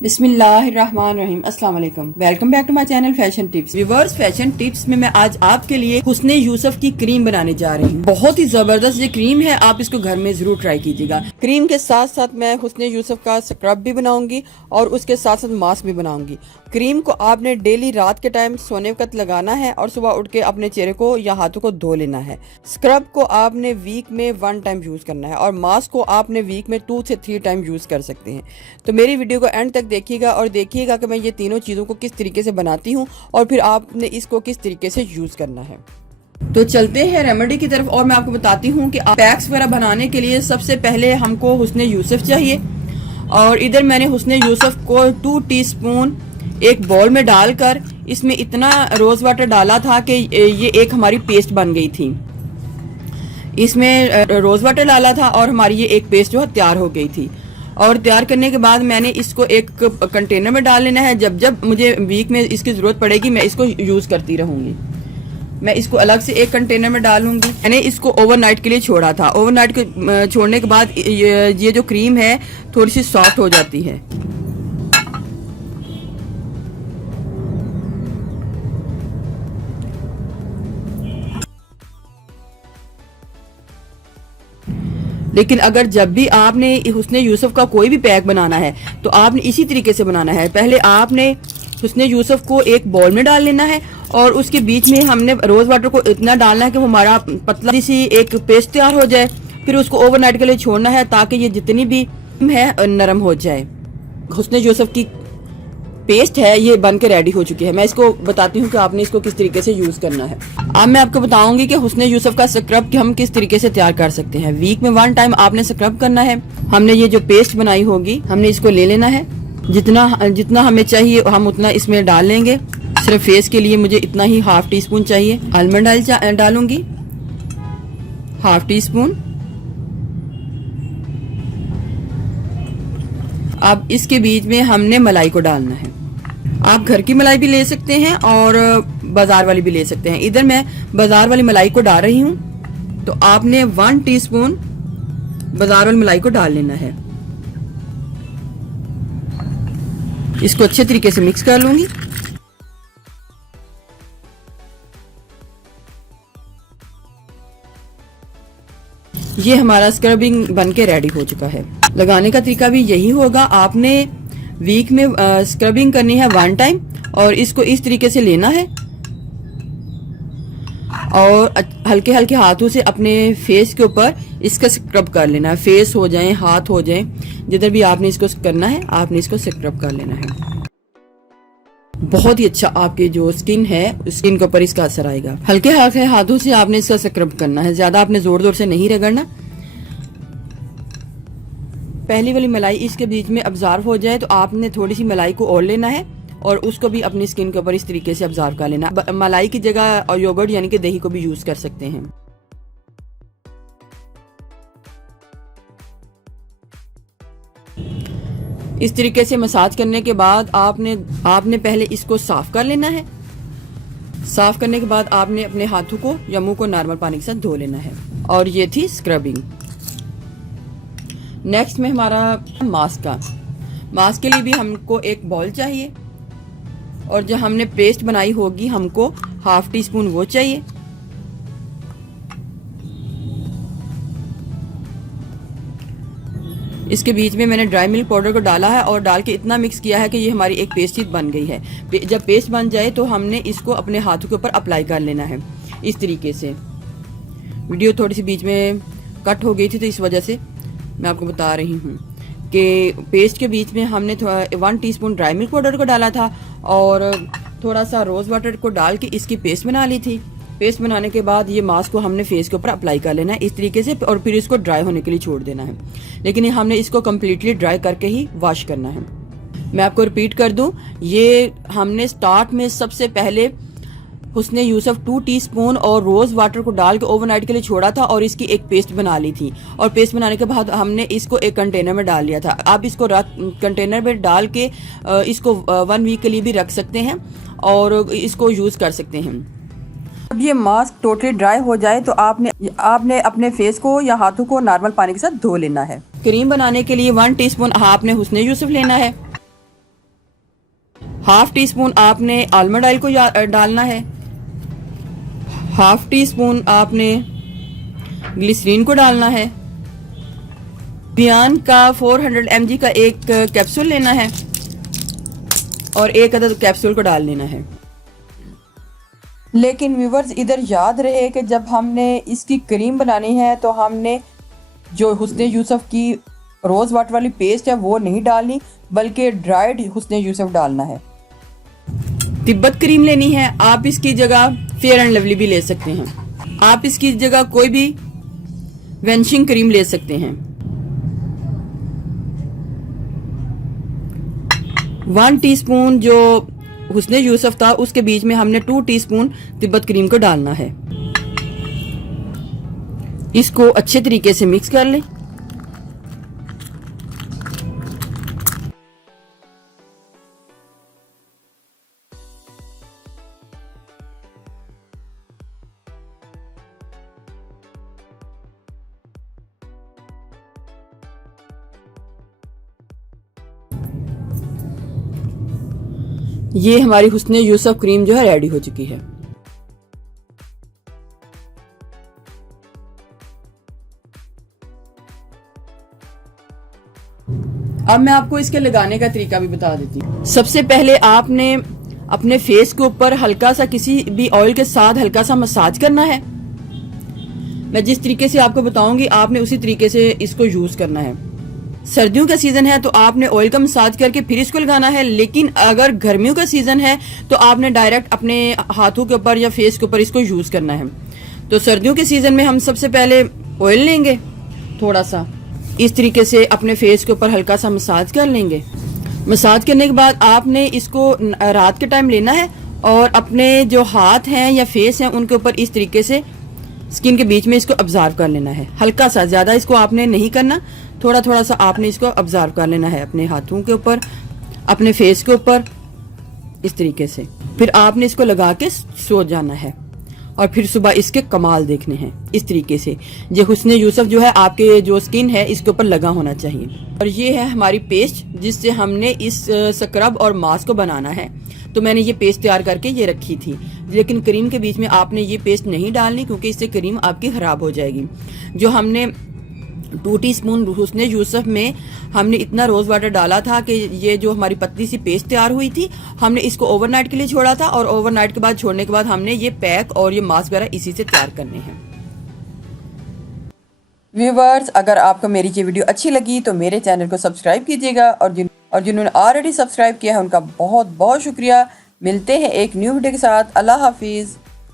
बिस्मिल्लाहिर्रहमानिर्रहीम। अस्सलाम वालेकुम। Welcome back to my channel fashion tips. Viewers, fashion tips में मैं आज आपके लिए हुस्ने यूसुफ की क्रीम बनाने जा रही हूँ। बहुत ही जबरदस्त ये क्रीम है, आप इसको घर में जरूर ट्राई कीजिएगा। क्रीम के साथ साथ मैं हुस्ने यूसुफ का स्क्रब भी बनाऊंगी और उसके साथ साथ मास्क भी बनाऊंगी। क्रीम को आपने डेली रात के टाइम सोने वक्त लगाना है और सुबह उठ के अपने चेहरे को या हाथों को धो लेना है। स्क्रब को आपने वीक में 1 टाइम यूज करना है और मास्क को आपने वीक में 2 से 3 टाइम यूज कर सकते हैं। तो मेरी वीडियो को एंड तक देखिएगा और देखिएगा कि मैं ये तीनों चीज़ों को किस तरीके से बनाती हूँ और फिर आपने इसको किस तरीके से यूज़ करना है। तो चलते हैं रेमेडी की तरफ और मैं आपको बताती हूँ कि पैक्स वगैरह बनाने के लिए सबसे पहले हमको हुस्ने यूसुफ चाहिए। और इधर मैंने हुस्ने यूसुफ को 2 टीस्पून एक बाउल में डालकर इसमें इतना रोज़ वाटर डाला था कि ये एक हमारी पेस्ट बन गई थी। इसमें रोज़ वाटर डाला था और हमारी ये एक पेस्ट जो है तैयार हो गई थी। और तैयार करने के बाद मैंने इसको एक कंटेनर में डाल लेना है। जब जब मुझे वीक में इसकी ज़रूरत पड़ेगी मैं इसको यूज़ करती रहूँगी। मैं इसको अलग से एक कंटेनर में डालूंगी। मैंने इसको ओवरनाइट के लिए छोड़ा था। ओवरनाइट के छोड़ने के बाद ये जो क्रीम है थोड़ी सी सॉफ्ट हो जाती है। लेकिन अगर जब भी आपने हुस्ने यूसुफ का कोई भी पैक बनाना है तो आपने इसी तरीके से बनाना है। पहले आपने हुस्ने यूसुफ को एक बाउल में डाल लेना है और उसके बीच में हमने रोज़ वाटर को इतना डालना है कि वो हमारा पतला सी एक पेस्ट तैयार हो जाए। फिर उसको ओवरनाइट के लिए छोड़ना है ताकि ये जितनी भी है नरम हो जाए। हुस्ने यूसुफ की पेस्ट है ये बन के रेडी हो चुकी है। मैं इसको बताती हूँ कि आपने इसको किस तरीके से यूज करना है। अब मैं आपको बताऊंगी कि हुस्ने यूसुफ का स्क्रब हम किस तरीके से तैयार कर सकते हैं। वीक में 1 टाइम आपने स्क्रब करना है। हमने ये जो पेस्ट बनाई होगी हमने इसको ले लेना है। जितना हमें चाहिए हम उतना इसमें डाल लेंगे। सिर्फ फेस के लिए मुझे इतना ही 1/2 टीस्पून चाहिए। आलमंड ऑयल डालूंगी 1/2 टीस्पून। अब इसके बीच में हमने मलाई को डालना है। आप घर की मलाई भी ले सकते हैं और बाजार वाली भी ले सकते हैं। इधर मैं बाजार वाली मलाई को डाल रही हूँ। तो आपने 1 टीस्पून बाजार वाली मलाई को डाल लेना है। इसको अच्छे तरीके से मिक्स कर लूंगी। ये हमारा स्क्रबिंग बनके रेडी हो चुका है। लगाने का तरीका भी यही होगा। आपने वीक में स्क्रबिंग करनी है 1 टाइम और इसको इस तरीके से लेना है और हल्के हल्के हाथों से अपने फेस के ऊपर इसका स्क्रब कर लेना है। फेस हो जाए, हाथ हो जाए, जिधर भी आपने इसको करना है आपने इसको स्क्रब कर लेना है। बहुत ही अच्छा आपकी जो स्किन है स्किन के ऊपर इसका असर आएगा। हल्के हल्के हाथों से आपने इसका स्क्रब करना है, ज्यादा आपने जोर जोर से नहीं रगड़ना। पहली वाली मलाई इसके बीच में अब्जॉर्व हो जाए तो आपने थोड़ी सी मलाई को और लेना है और उसको भी अपनी स्किन के ऊपर इस तरीके से अब्जॉर्व कर लेना। मलाई की जगह और योगर्ट यानी कि दही को भी यूज कर सकते हैं। इस तरीके से मसाज करने के बाद आपने पहले इसको साफ कर लेना है। साफ करने के बाद आपने अपने हाथों को या मुंह को नॉर्मल पानी के साथ धो लेना है। और ये थी स्क्रबिंग। नेक्स्ट में हमारा मास्क के लिए भी हमको एक बाउल चाहिए और जो हमने पेस्ट बनाई होगी हमको 1/2 टीस्पून वो चाहिए। इसके बीच में मैंने ड्राई मिल्क पाउडर को डाला है और डाल के इतना मिक्स किया है कि ये हमारी एक पेस्ट ही बन गई है। जब पेस्ट बन जाए तो हमने इसको अपने हाथों के ऊपर अप्लाई कर लेना है इस तरीके से। वीडियो थोड़ी सी बीच में कट हो गई थी तो इस वजह से मैं आपको बता रही हूँ कि पेस्ट के बीच में हमने 1 टीस्पून ड्राई मिल्क पाउडर को डाला था और थोड़ा सा रोज़ वाटर को डाल के इसकी पेस्ट बना ली थी। पेस्ट बनाने के बाद ये मास्क को हमने फेस के ऊपर अप्लाई कर लेना है इस तरीके से और फिर इसको ड्राई होने के लिए छोड़ देना है। लेकिन हमने इसको कम्प्लीटली ड्राई करके ही वॉश करना है। मैं आपको रिपीट कर दूं, ये हमने स्टार्ट में सबसे पहले हुस्ने यूसुफ 2 टीस्पून और रोज़ वाटर को डाल के ओवरनाइट के लिए छोड़ा था और इसकी एक पेस्ट बना ली थी। और पेस्ट बनाने के बाद हमने इसको एक कंटेनर में डाल लिया था। आप इसको कंटेनर में डाल के इसको 1 वीक के लिए भी रख सकते हैं और इसको यूज़ कर सकते हैं। जब ये मास्क टोटली ड्राई हो जाए तो आपने अपने फेस को या हाथों को नॉर्मल पानी के साथ धो लेना है। क्रीम बनाने के लिए 1 टीस्पून आपने हुस्ने यूसुफ लेना है हाफ टी स्पून आपने आलमंड ऑयल को डालना है, हाफ टी स्पून आपने ग्लिसरीन को डालना है, बियान का 400 mg का एक कैप्सूल लेना है और एक अदद कैप्सूल को डाल लेना है। लेकिन व्यूवर्स इधर याद रहे कि जब हमने इसकी क्रीम बनानी है तो हमने जो हुस्न यूसुफ की रोज़ वाटर वाली पेस्ट है वो नहीं डालनी, बल्कि ड्राइड हुस्न यूसुफ डालना है। तिब्बत क्रीम लेनी है, आप इसकी जगह फेयर एंड लवली भी ले सकते हैं, आप इसकी जगह कोई भी वेंशिंग क्रीम ले सकते हैं। 1 टीस्पून जो हुस्न यूसुफ था उसके बीच में हमने 2 टीस्पून तिब्बत क्रीम को डालना है। इसको अच्छे तरीके से मिक्स कर लें। ये हमारी हुस्न यूसुफ क्रीम जो है रेडी हो चुकी है। अब मैं आपको इसके लगाने का तरीका भी बता देती हूँ। सबसे पहले आपने अपने फेस के ऊपर हल्का सा किसी भी ऑयल के साथ हल्का सा मसाज करना है। मैं जिस तरीके से आपको बताऊंगी आपने उसी तरीके से इसको यूज करना है। सर्दियों का सीजन है तो आपने ऑयल का मसाज करके फिर इसको लगाना है, लेकिन अगर गर्मियों का सीजन है तो आपने डायरेक्ट अपने हाथों के ऊपर या फेस के ऊपर इसको यूज करना है। तो सर्दियों के सीजन में हम सबसे पहले ऑयल लेंगे, थोड़ा सा इस तरीके से अपने फेस के ऊपर हल्का सा मसाज कर लेंगे। मसाज करने के बाद आपने इसको रात के टाइम लेना है और अपने जो हाथ हैं या फेस हैं उनके ऊपर इस तरीके से स्किन के बीच में इसको ऑब्जर्व कर लेना है। हल्का सा, ज्यादा इसको आपने नहीं करना, थोड़ा थोड़ा सा आपने इसको ऑब्जर्व कर लेना है अपने हाथों के ऊपर, अपने फेस के ऊपर इस तरीके से। फिर आपने इसको लगा के सो जाना है और फिर सुबह इसके कमाल देखने हैं इस तरीके से। ये हुस्न यूसुफ जो है आपके जो स्किन है इसके ऊपर लगा होना चाहिए। और ये है हमारी पेस्ट जिससे हमने इस स्क्रब और मास्क को बनाना है। तो मैंने ये पेस्ट तैयार करके ये रखी थी, लेकिन क्रीम के बीच में आपने ये पेस्ट नहीं डालनी क्योंकि इससे क्रीम आपकी खराब हो जाएगी। जो हमने 2 टीस्पून हुस्न यूसुफ में हमने इतना रोज वाटर डाला था कि ये जो हमारी पतली सी पेस्ट तैयार हुई थी हमने इसको ओवरनाइट के लिए छोड़ा था, और ओवरनाइट के बाद छोड़ने के बाद हमने ये पैक और ये मास्क वगैरह इसी से तैयार करने हैं। व्यूवर्स, अगर आपको मेरी ये वीडियो अच्छी लगी तो मेरे चैनल को सब्सक्राइब कीजिएगा, और जिन्होंने ऑलरेडी सब्सक्राइब किया है उनका बहुत बहुत शुक्रिया। मिलते हैं एक न्यू वीडियो के साथ। अल्लाह हाफिज़।